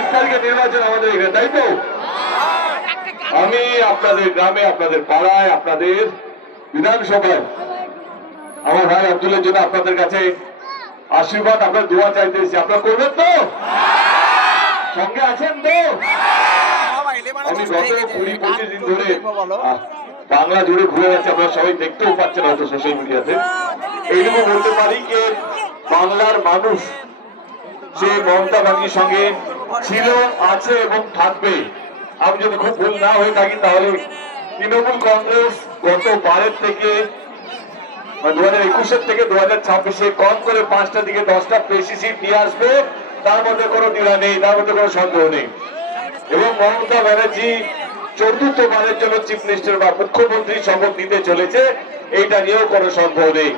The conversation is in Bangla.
23 তারিখে নির্বাচন আমাদের এখানে, তাই তো? আমি আপনাদের গ্রামে, আপনাদের পাড়ায়, আপনাদের বিধানসভায় আমার ভাই আব্দুলের জন্য আপনাদের কাছে আশীর্বাদ, আপনার দোয়া চাইতেছি। আপনারা করবেন তো? সঙ্গে আছেন তো? আমি গত 20-25 দিন ধরে বাংলা জুড়ে ঘুরে যাচ্ছে, আপনারা সবাই দেখতেও পাচ্ছেন হয়তো সোশ্যাল মিডিয়াতে। এইটুকু বলতে পারি যে বাংলার মানুষ সে মমতা ব্যানার্জির সঙ্গে ছিল, আছে এবং থাকবে। আমি যদি খুব ভুল না হয়ে থাকি তাহলে তৃণমূল কংগ্রেস গত 12 থেকে 2021 থেকে 2026 কম করে 5টা থেকে 10টা বেশি সিট নিয়ে আসবে, তার মধ্যে কোনো দ্বিধা নেই, তার মধ্যে কোনো সন্দেহ নেই। এবং মমতা ব্যানার্জি 4র্থবারের জন্য চিফ মিনিস্টার বা মুখ্যমন্ত্রী শপথ নিতে চলেছে, এইটা নিয়েও কোনো সন্দেহ নেই।